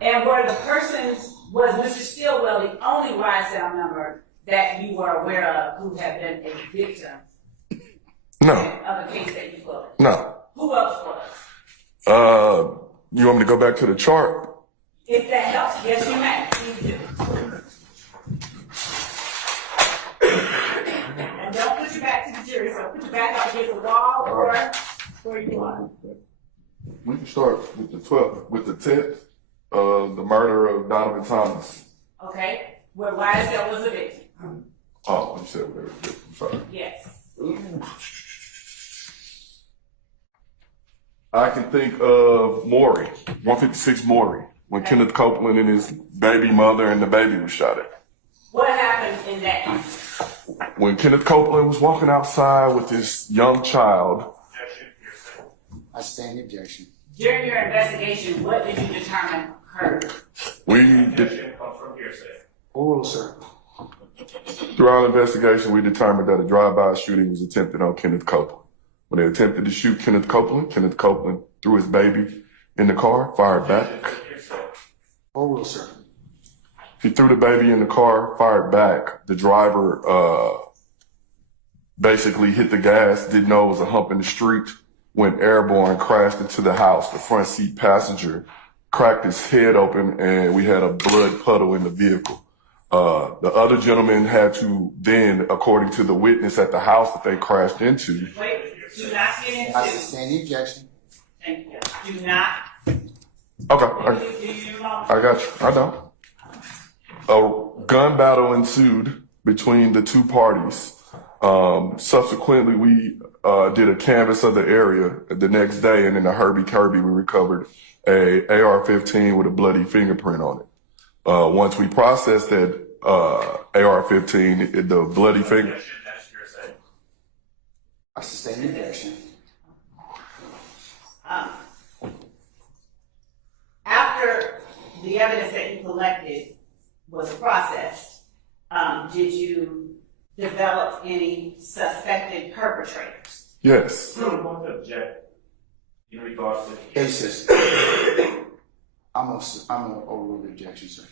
And were the persons, was Mr. Stillwell the only YSL member that you were aware of who had been a victim No. of the case that you closed? No. Who else was? You want me to go back to the chart? If that helps, yes, you may. Please do. And don't put your back to the jury, so put your back up against the wall or where you are. We can start with the 12th, with the 10th, the murder of Donovan Thomas. Okay, where YSL was a victim. Oh, you said whatever. I'm sorry. Yes. I can think of Maury, 156 Maury, when Kenneth Copeland and his baby mother and the baby was shot at. What happened in that case? When Kenneth Copeland was walking outside with this young child. I stand the objection. During your investigation, what did you determine occurred? We did. Oral, sir. Through our investigation, we determined that a drive-by shooting was attempted on Kenneth Copeland. When they attempted to shoot Kenneth Copeland threw his baby in the car, fired back. Oral, sir. He threw the baby in the car, fired back. The driver basically hit the gas, didn't know it was a hump in the street, went airborne, crashed into the house. The front seat passenger cracked his head open, and we had a blood puddle in the vehicle. The other gentleman had to then, according to the witness at the house that they crashed into. Wait, do not get into. I stand the objection. Thank you. Do not. Okay, Do you know? I got you. I know. A gun battle ensued between the two parties. Subsequently, we did a canvass of the area the next day, and in the Herbie Kirby, we recovered a AR-15 with a bloody fingerprint on it. Once we processed that AR-15, the bloody finger. I sustain the objection. After the evidence that you collected was processed, did you develop any suspected perpetrators? Yes. I want to object in regards to the Basis. I'm gonna overrule the objection, sir.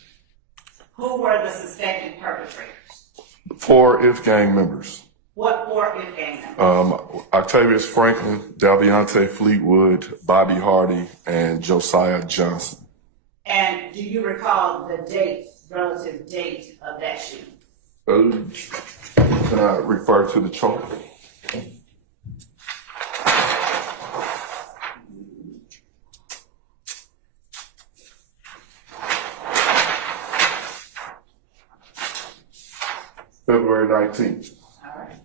Who were the suspected perpetrators? 4 IF Gang members. What 4 IF Gang members? Octavius Franklin, Dalviante Fleetwood, Bobby Hardy, and Josiah Johnson. And do you recall the relative date of that shooting? Can I refer to the chart? February 19th. All right.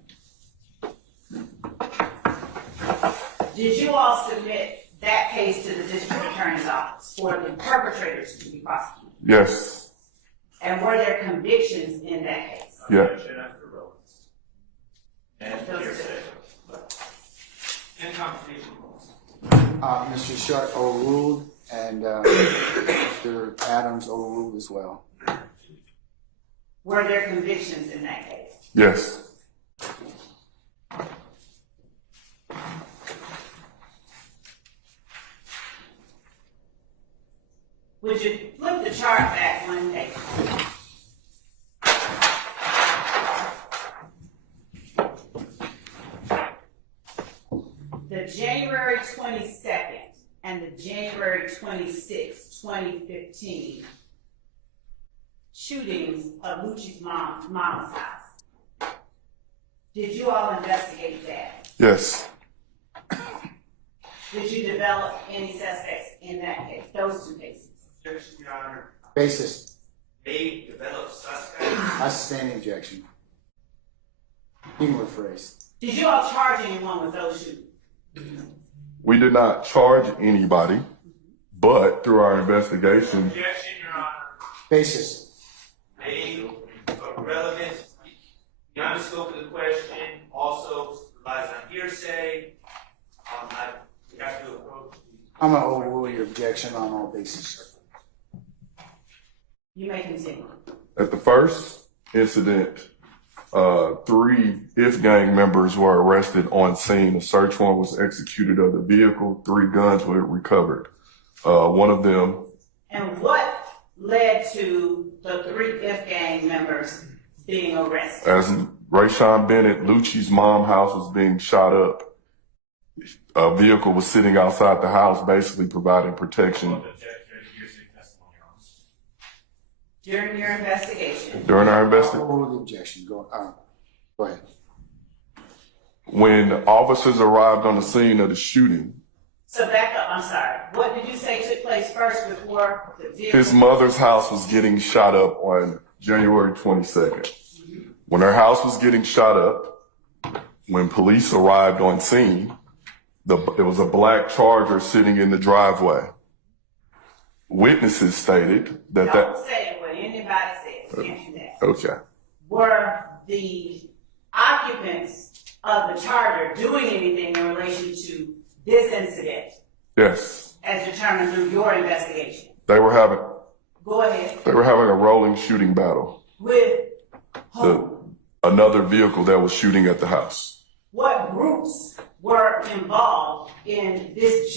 Did you all submit that case to the district attorney's office for the perpetrators to be prosecuted? Yes. And were there convictions in that case? Yeah. And hearsay. And confirmation clause. Mr. Sharp overruled, and Mr. Adams overruled as well. Were there convictions in that case? Yes. Would you flip the chart back one day? The January 22nd and the January 26th, 2015 shootings of Lucci's mom's house. Did you all investigate that? Yes. Did you develop any suspects in that case, those two cases? Objection, Your Honor. Basis. They developed suspects. I sustain the objection. You can rephrase. Did you all charge anyone with those shootings? We did not charge anybody, but through our investigation. Objection, Your Honor. Basis. They are relevant beyond the scope of the question, also relies on hearsay. We have to approach I'm gonna overrule your objection on all bases, sir. You may continue. At the first incident, 3 IF Gang members were arrested on scene. A search warrant was executed of the vehicle. 3 guns were recovered. One of them. And what led to the 3 IF Gang members being arrested? As Rayshawn Bennett, Lucci's mom's house was being shot up, a vehicle was sitting outside the house, basically providing protection. During your investigation, During our I'll investigation, hold the objection. Go ahead. when officers arrived on the scene of the shooting, so back up, I'm sorry. What did you say took place first before the vehicle? his mother's house was getting shot up on January 22nd. When her house was getting shot up, when police arrived on scene, it was a black Charger sitting in the driveway. Witnesses stated that Don't say what anybody says. Can't do that. Okay. Were the occupants of the Charger doing anything in relation to this incident Yes. as determined through your investigation? They were having Go ahead. a rolling shooting battle. With who? Another vehicle that was shooting at the house. What groups were involved in this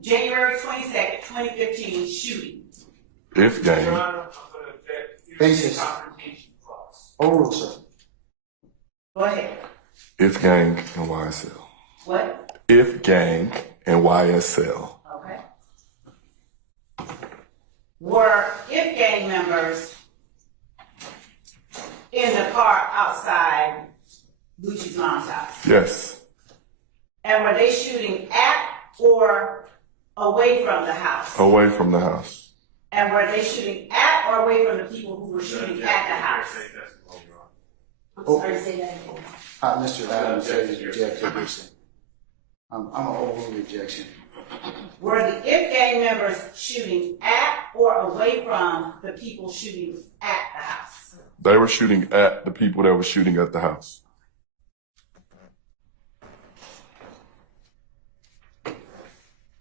January 22nd, 2015 shooting? If Gang. Your Honor, I'm going to object. Basis. Confrontation clause. Overrule, sir. Go ahead. If Gang and YSL. What? If Gang and YSL. Okay. Were IF Gang members in the car outside Lucci's mom's house? Yes. And were they shooting at or away from the house? Away from the house. And were they shooting at or away from the people who were shooting at the house? I'm sorry, say that again. Mr. Adams said he's objected. I'm going to overrule the objection. Were the IF Gang members shooting at or away from the people shooting at the house? They were shooting at the people that were shooting at the house.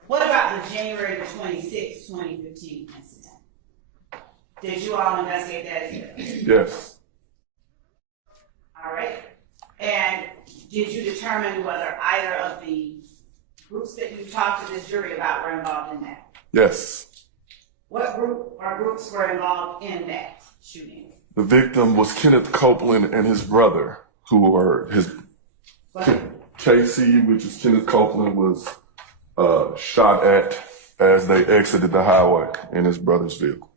What about the January 26, 2015 incident? Did you all investigate that as well? Yes. All right. And did you determine whether either of the groups that you talked to this jury about were involved in that? Yes. What group or groups were involved in that shooting? The victim was Kenneth Copeland and his brother, who were KC, which is Kenneth Copeland, was shot at as they exited the highway in his brother's vehicle.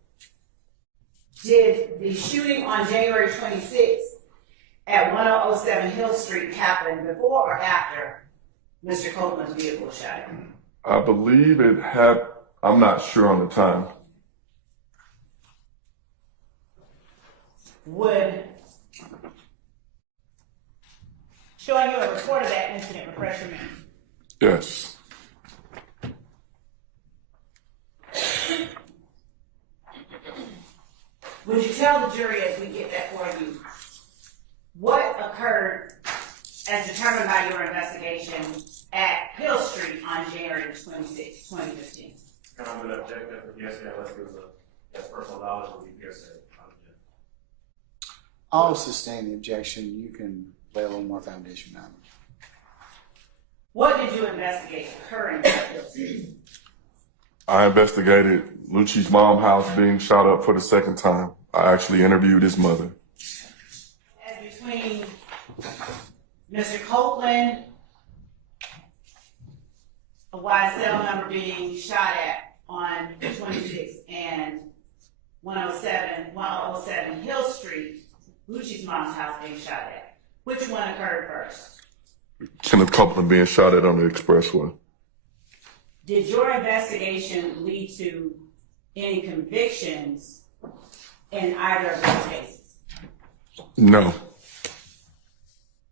Did the shooting on January 26th at 1007 Hill Street happen before or after Mr. Copeland's vehicle was shot at? I believe it happened. I'm not sure on the time. Would showing you a report of that incident refresh your memory? Yes. Would you tell the jury, as we get that for you, what occurred as determined by your investigation at Hill Street on January 26, 2015? And I'm going to object that the hearsay, unless it was that's personal knowledge will be hearsay. I'll sustain the objection. You can lay a little more foundation on it. What did you investigate occurring at Hill Street? I investigated Lucci's mom's house being shot up for the second time. I actually interviewed his mother. As between Mr. Copeland, a YSL member being shot at on the 26th, and 1007 Hill Street, Lucci's mom's house being shot at. Which one occurred first? Kenneth Copeland being shot at on the expressway. Did your investigation lead to any convictions in either of those cases? No.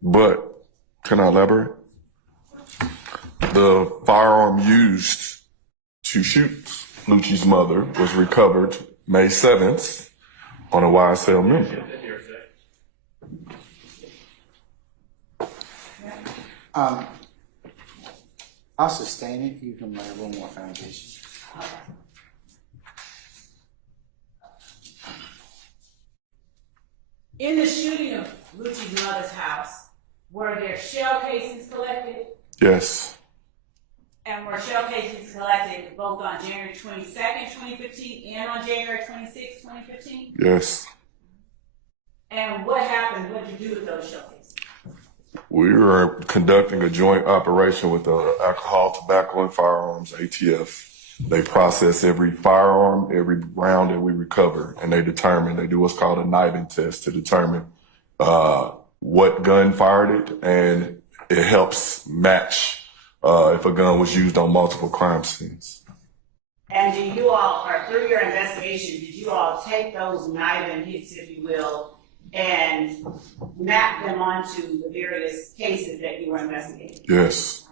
But, can I elaborate? The firearm used to shoot Lucci's mother was recovered May 7th on a YSL member. I'll sustain it. You can lay a little more foundation. Okay. In the shooting of Lucci's mother's house, were there shell casings collected? Yes. And And were shell casings collected both on January 22nd, 2015 and on January 26th, 2015? Yes. And what happened? What did you do with those shell casings? We were conducting a joint operation with the Alcohol, Tobacco, and Firearms, ATF. They process every firearm, every round that we recover, and they do what's called a kniving test to determine what gun fired it, and it helps match if a gun was used on multiple crime scenes. And do you all, or through your investigation, did you all take those kniving hits, if you will, and map them onto the various cases that you were investigating? Yes.